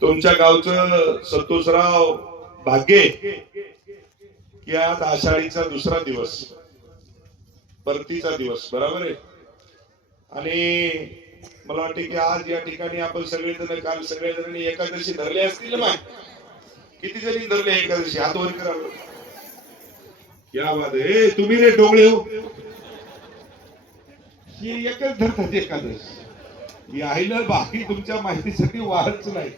तुमच्या गावचं संतोषराव भाग्य की आज आषाढीचा दुसरा दिवस, परतीचा दिवस, बरोबर आहे. आणि मला वाटते की आज या ठिकाणी आपण सगळेजण काल सगळेजणांनी एकादशी धरले असतील ना. किती जणी धरले एकादशी? हात वर करा. क्या बात आहे. तुम्ही रे डोंगळे हो, ही एकच धरतात एकादशी. ही आईला बाकी तुमच्या माहितीसाठी वाहच नाही.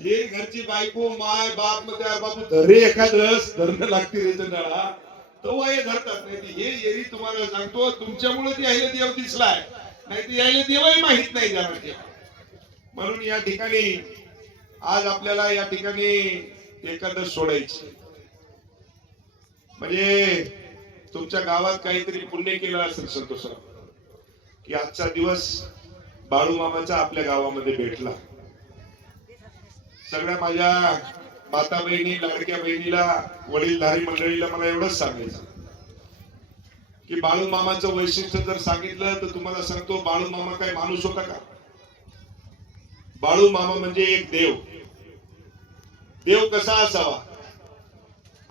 हे घरची बायको माय बाप मध्ये बापू धरे एखादस धरणं लागते रेचंडाळा तो हे धरतात. नाही हे येरी तुम्हाला सांगतो तुमच्यामुळे ती आईला देव दिसलाय, नाही ती आईला देवही माहित नाही जाणार. म्हणून या ठिकाणी आज आपल्याला या ठिकाणी एकादश सोडायची म्हणजे तुमच्या गावात काहीतरी पुण्य केलं असेल संतोष की आजचा दिवस बाळू मामाचा आपल्या गावामध्ये भेटला. सगळ्या माझ्या माता बहिणी लाडक्या बहिणीला वडीलधारी मंडळीला मला एवढंच सांगायचं की बाळू मामाचं वैशिष्ट्य जर सांगितलं तर तुम्हाला सांगतो बाळू मामा काय माणूस होता का? बाळू मामा म्हणजे एक देव. देव कसा असावा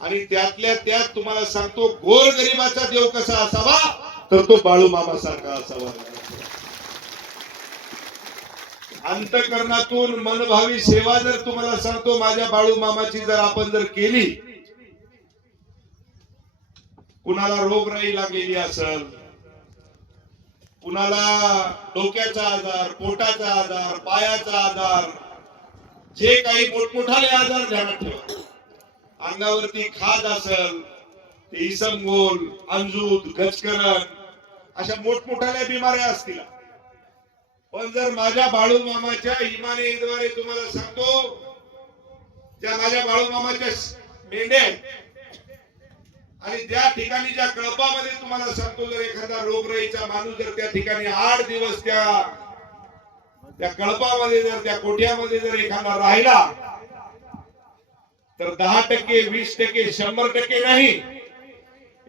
आणि त्यातल्या त्यात तुम्हाला सांगतो गोरगरिबाचा देव कसा असावा तर तो बाळू मामा सारखा असावा. अंतकरणातून मनभावी सेवा जर तुम्हाला सांगतो माझ्या बाळू मामाची जर आपण जर केली, कुणाला रोगराई लागलेली असेल, कुणाला डोक्याचा आजार, पोटाचा आजार, पायाचा आजार, जे काही मोठमोठाले आजार ध्यानात ठेवा. अंगावरती खाज असेल, इसमगोल, अंजूद, गचकरण अशा मोठमोठाल्या बिमाऱ्या असतील, पण जर माझ्या बाळू मामाच्या इमानेद्वारे तुम्हाला सांगतो त्या माझ्या बाळू मामाच्या मेंढ्या आणि त्या ठिकाणी ज्या कळपामध्ये तुम्हाला सांगतो जर एखादा रोगराईचा माणूस जर त्या ठिकाणी 8 दिवस त्या कळपामध्ये जर त्या कोठ्यामध्ये जर एखादा राहिला तर 10%, 20%, 100% नाही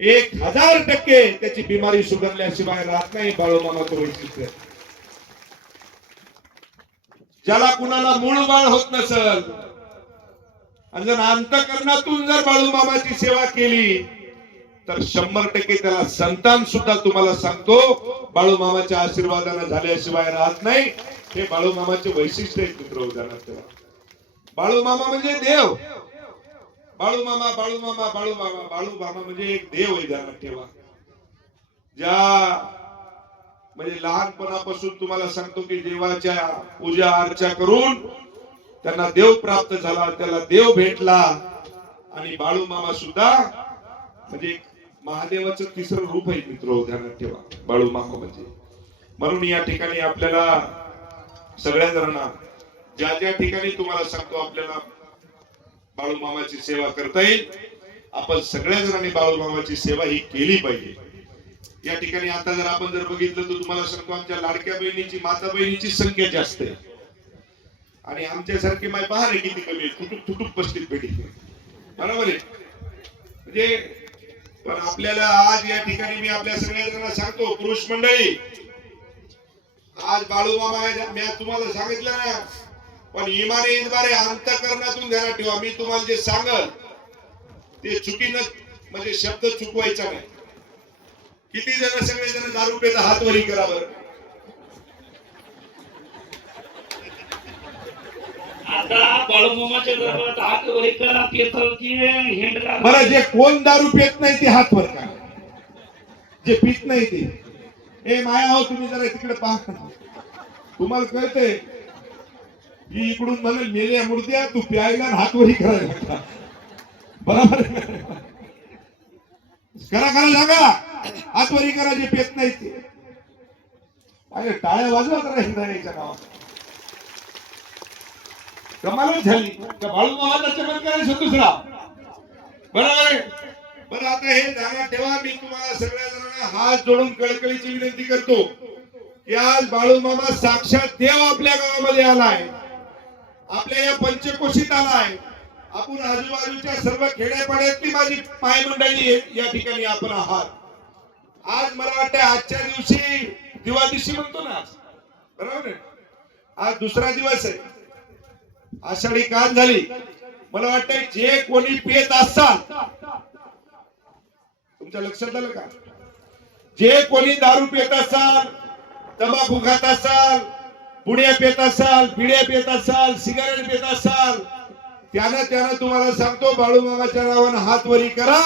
1000% त्याची बिमारी सुधारल्याशिवाय राहत नाही. बाळू मामाचं वैशिष्ट्य. ज्याला कुणाला मूळ बाळ होत नसल आणि जर अंतकरणातून जर बाळू मामाची सेवा केली तर 100% त्याला संतान सुद्धा तुम्हाला सांगतो बाळू मामाच्या आशीर्वादाने झाल्याशिवाय राहत नाही. हे बाळू मामाचे वैशिष्ट्य आहे मित्र. उदाहरणार्थ बाळू मामा म्हणजे देव. बाळू मामा, बाळू मामा, बाळू मामा, बाळू मामा म्हणजे एक देव आहे. ध्यानात ठेवा. ज्या म्हणजे लहानपणापासून तुम्हाला सांगतो की देवाच्या पूजा अर्चा करून त्यांना देव प्राप्त झाला, त्याला देव भेटला. आणि बाळू मामा सुद्धा म्हणजे महादेवाचं तिसरं रूप आहे मित्र. ध्यानात ठेवा बाळू मामा म्हणजे. म्हणून या ठिकाणी आपल्याला सगळ्या जणांना ज्या ज्या ठिकाणी तुम्हाला सांगतो आपल्याला बाळू मामाची सेवा करता येईल, आपण सगळ्या जणांनी बाळू मामाची सेवा ही केली पाहिजे. या ठिकाणी आता जर आपण जर बघितलं तर तुम्हाला सांगतो आमच्या लाडक्या बहिणीची, माता बहिणीची संख्या जास्त आहे आणि आमच्यासारखी माय पहा रे किती कमी आहे. तुटुक तुटुक पस्तीत पेटी, बरोबर आहे. म्हणजे पण आपल्याला आज या ठिकाणी मी आपल्या सगळ्या जणांना सांगतो पुरुष मंडळी, आज बाळू मामा मी तुम्हाला सांगितलं ना, पण इमानीद्वारे अंतकरणातून ध्यानात ठेवा. मी तुम्हाला जे सांगल ते चुकीनं म्हणजे शब्द चुकवायचा नाही. किती जण सगळेजण दारू पेता हात वरी करा बरं. आता बाळूमामाच्या दरबारात हात वरी करा पेतल की हेंडला. बरं, जे कोण दारू पेत नाही ते हात वर करा. जे पित नाही ते ए माया हो तुम्ही जरा तिकडे पहा. तुम्हाला कळतंय ही इकडून म्हणेल मेल्या मूर्त्या तू प्यायला हात वरी करायला. बरोबर करा करा सांगा हातवरी करा जे पेत नाही ते. अरे टाळ्या वाजवत राहायच्या गावात. कमालच झाली. बाळू मामाचा चमत्कार आहे दुसरा. बरोबर. बरं आता हे ध्यानात ठेवा. मी तुम्हाला सगळ्या जणांना हात जोडून कळकळीची विनंती करतो की आज बाळू मामा साक्षात देव आपल्या गावामध्ये आलाय, आपल्या या पंचकोशीत आलाय. आपण आजूबाजूच्या सर्व खेड्यापाड्यातली माझी पाय मंडळी या ठिकाणी आपण आहात. आज मला वाटतं आजच्या दिवशी दिवा दिवशी म्हणतो ना, बरोबर आहे. आज दुसरा दिवस आहे. आषाढी कान झाली. मला वाटतंय जे कोणी पियत असाल, तुमच्या लक्षात आलं का? जे कोणी दारू पित असाल, तंबाखू खात असाल, पुड्या पित असाल, बिड्या पित असाल, सिगारेट पित असाल, त्यानं तुम्हाला सांगतो, बाळूमामाच्या नावानं हात वरी करा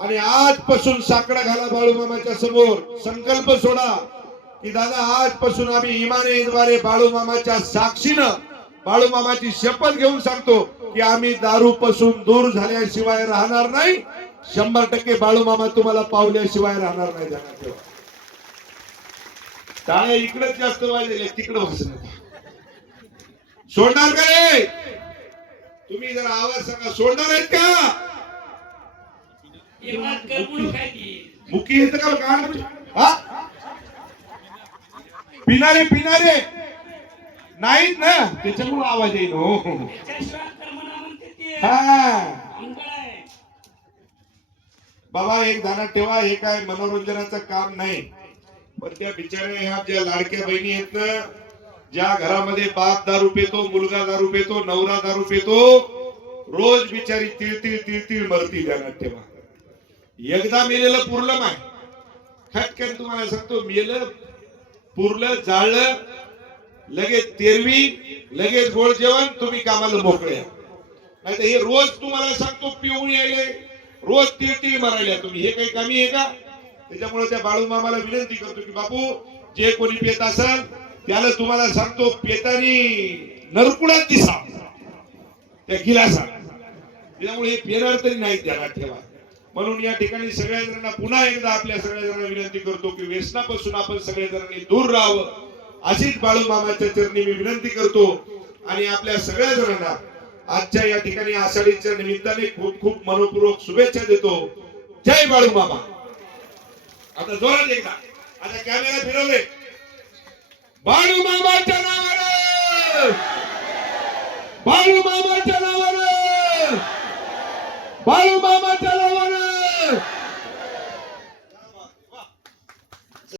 आणि आजपासून साकडा घाला बाळूमामाच्या समोर. संकल्प सोडा की दादा आजपासून आम्ही इमानेद्वारे बाळूमामाच्या साक्षीनं बाळूमामाची शपथ घेऊन सांगतो की आम्ही दारू पासून दूर झाल्याशिवाय राहणार नाही. 100% बाळूमामा तुम्हाला पावल्याशिवाय राहणार नाही. ध्यानात ठेवा. टाळ्या इकडेच जास्त वाजले, तिकडे वाजणार. सोडणार का रे? तुम्ही जरा आवाज सांगा, सोडणार आहेत का? मुकी येत का कान? हा, पिणारे पिणारे नाहीत ना, त्याच्यामुळे आवाज येईल. हो हा बाबा, एक ध्यानात ठेवा, हे काय मनोरंजनाचं काम नाही. पण त्या बिचाऱ्या ह्या ज्या लाडक्या बहिणी आहेत ना, ज्या घरामध्ये बाप दारू पितो, मुलगा दारू पितो, नवरा दारू पितो, रोज बिचारी तिळ मरती. ध्यानात ठेवा. एकदा मेलेलं पुरलं माय, खटकन तुम्हाला सांगतो, मेलं पुरलं जाळलं, लगेच तेरवी, लगेच गोड जेवण, तुम्ही कामाला मोकळे. नाही तर हे रोज तुम्हाला सांगतो पिऊन यायले, रोज तीळ मारायला तुम्ही, हे काही कमी आहे का? त्याच्यामुळे त्या बाळूमामाला विनंती करतो की बापू, जे कोणी पेत असेल त्याला तुम्हाला सांगतो, पेतानी नरकुडात दिसा त्या गिलासा. त्यामुळे हे पेणार तरी नाही. ध्यानात ठेवा. म्हणून या ठिकाणी सगळ्या जणांना पुन्हा एकदा आपल्या सगळ्या जणांना विनंती करतो की व्यसनापासून आपण सगळ्या जणांनी दूर राहावं, अशीच बाळूमामाच्या चरणी मी विनंती करतो. आणि आपल्या सगळ्या जणांना आजच्या या ठिकाणी आषाढीच्या निमित्ताने खूप खूप मनपूर्वक शुभेच्छा देतो. जय बाळूमामा. आता जोरात एकदा, आता कॅमेरा फिरवले. बाळूमामाच्या नावानं, बाळूमामाच्या नावानं, बाळूमामाच्या नावानं.